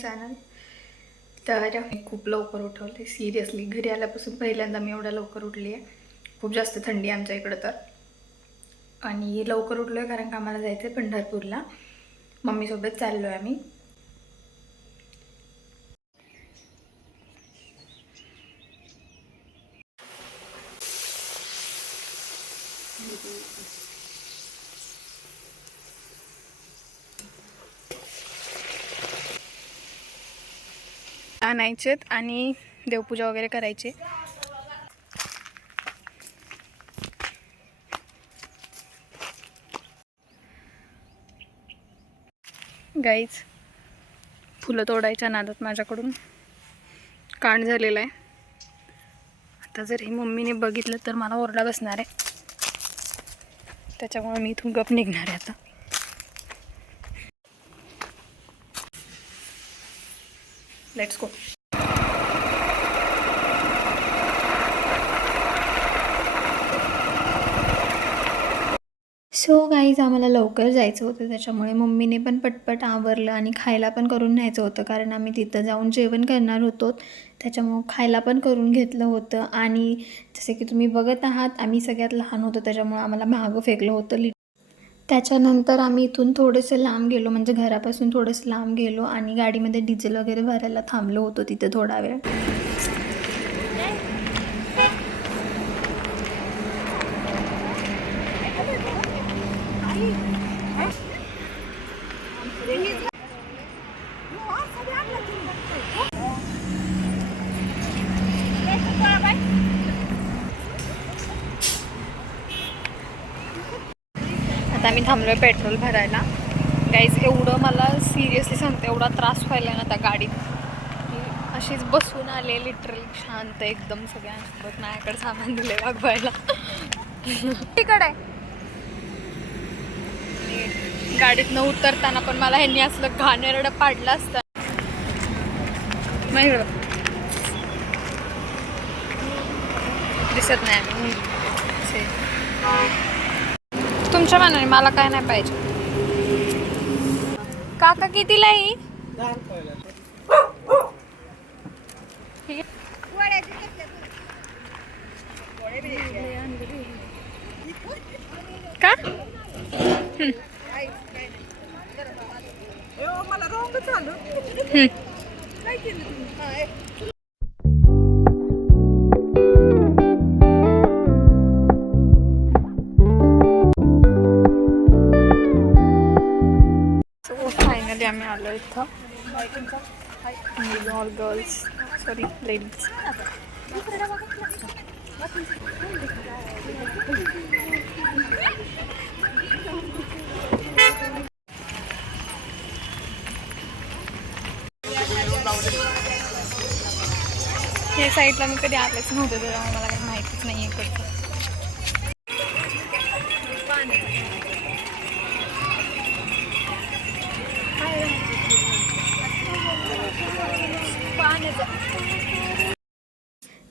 Channel तर मी खूप लवकर उठवले. सिरियसली घरी आल्यापासून पहिल्यांदा मी एवढ्या लवकर उठली आहे खूप जास्त थंडी आहे आमच्या इकडं तर. आणि लवकर उठलो आहे कारण का आम्हाला जायचं आहे पंढरपूरला. मम्मीसोबत चाललो आहे आम्ही. आणायचेत आणि देवपूजा वगैरे करायची. गाईच फुलं तोडायच्या नादात माझ्याकडून. कांड झालेला आहे. आता जर ही मम्मीने बघितलं तर मला ओरडा बसणार आहे. त्याच्यामुळे मी इथून गप निघणार आहे आता. लेट्स गो सो आम्हाला लवकर जायचं होतं. त्याच्यामुळे मम्मीने पण पटपट आवरलं आणि खायला पण करून न्यायचं होतं. कारण आम्ही तिथं जाऊन जेवण करणार होतो. त्याच्यामुळं खायला पण करून घेतलं होतं. आणि जसे की तुम्ही बघत आहात आम्ही सगळ्यात लहान होतो. त्याच्यामुळं आम्हाला मागं फेकलं होतं लिट त्याच्यानंतर आम्ही इथून थोडंसं लांब गेलो. म्हणजे घरापासून थोडंसं लांब गेलो आणि गाडीमध्ये डिझेल वगैरे भरायला थांबलो होतो तिथे थोडा वेळ. आम्ही थांबलो आहे पेट्रोल भरायला. गाईज एवढं मला सिरियसली सांगते एवढा त्रास व्हायला ना त्या गाडीत. अशीच बसून आले लिटरली शांत एकदम सगळ्यांसोबत माझ्याकडे सामान दिले वागवायला. तिकडे आहे आणि गाडीत न उतरताना पण मला ह्यांनी असलं घाणेरडं पाडलं असतं. नाही. दिसत नाही. तुमच्या मनाने मला काय नाही पाहिजे काका कितीला ही. का. ऑल गर्ल्स सॉरी लेडीज हे साईडला मी कधी आलेच नव्हते तर मला काही माहितीच नाही आहे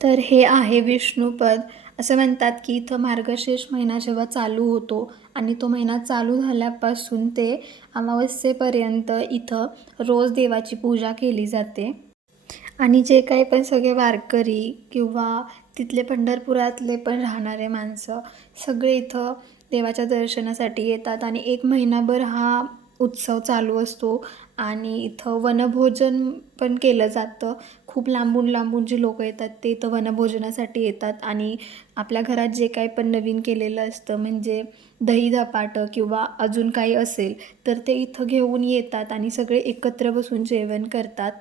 तर हे आहे विष्णुपद. असं म्हणतात की इथं मार्गशीर्ष महिना जेव्हा चालू होतो आणि तो महिना चालू झाल्यापासून ते अमावस्येपर्यंत इथं रोज देवाची पूजा केली जाते. आणि जे काही पण सगळे वारकरी किंवा तिथले पंढरपुरातले पण राहणारे माणसं सगळे इथं देवाच्या दर्शनासाठी येतात आणि एक महिनाभर हा उत्सव चालू असतो. आणि इथं वनभोजन पण केलं जातं. खूप लांबून लांबून जी लोकं येतात ते इथं वनभोजनासाठी येतात. आणि आपल्या घरात जे काही पण नवीन केलेलं असतं म्हणजे दही धपाटं किंवा अजून काही असेल तर ते इथं घेऊन येतात आणि सगळे एकत्र बसून जेवण करतात.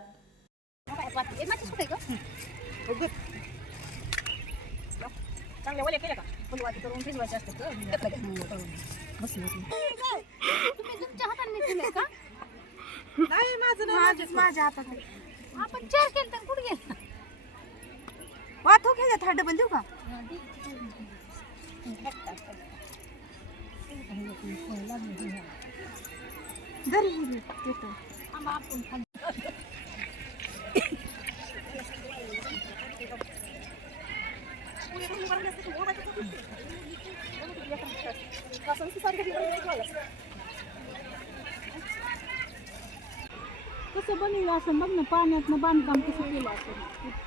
माझं नाही माझंच माझ्या कुठे गेलं वाथो घ्या हा डबल देऊ का? जरी बनवलं असं बघ ना पाण्यातनं बांधकाम कसं केलं असं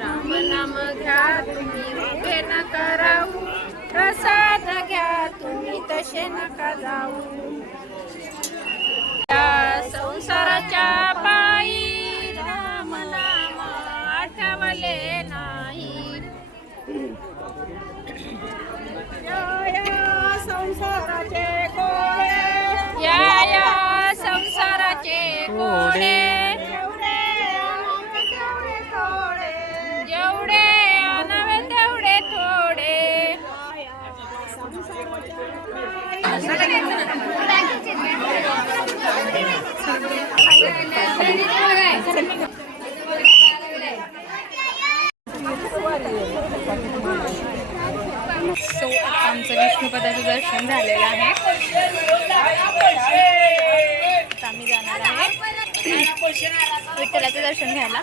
राम नाम घ्या तुम्ही उभे न राहू प्रसाद घ्या तुम्ही तसे नका जाऊ संसाराच्या पायी सो आमचं विष्णुपदाचं दर्शन झालेलं आहे. आता आम्ही जाणार आहे. विठ्ठलाचं दर्शन घ्यायला.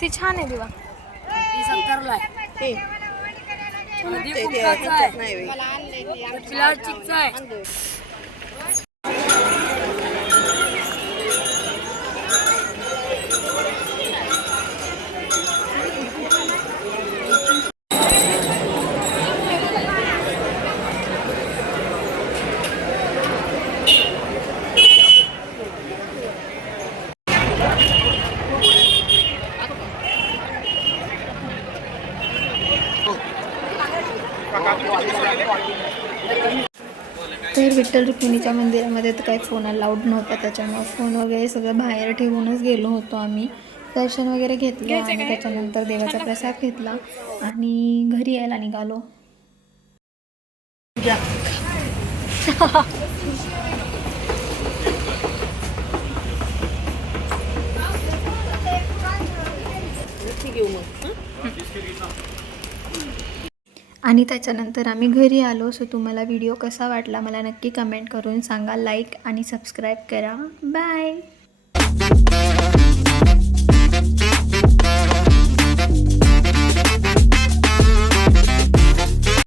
ती छान आहे दिवा. तर विठ्ठल रुक्मिणीच्या मंदिरामध्ये तर काही फोन अलाउड नव्हता त्याच्यामुळे फोन वगैरे सगळं बाहेर ठेवूनच गेलो होतो आम्ही. दर्शन वगैरे घेतलं आणि त्याच्यानंतर देवाचा प्रसाद घेतला आणि घरी यायला निघालो. आणि त्याच्यानंतर आम्ही घरी आलो सो तुम्हाला व्हिडिओ कसा वाटला मला नक्की कमेंट करून सांगा. लाईक आणि सबस्क्राईब करा. बाय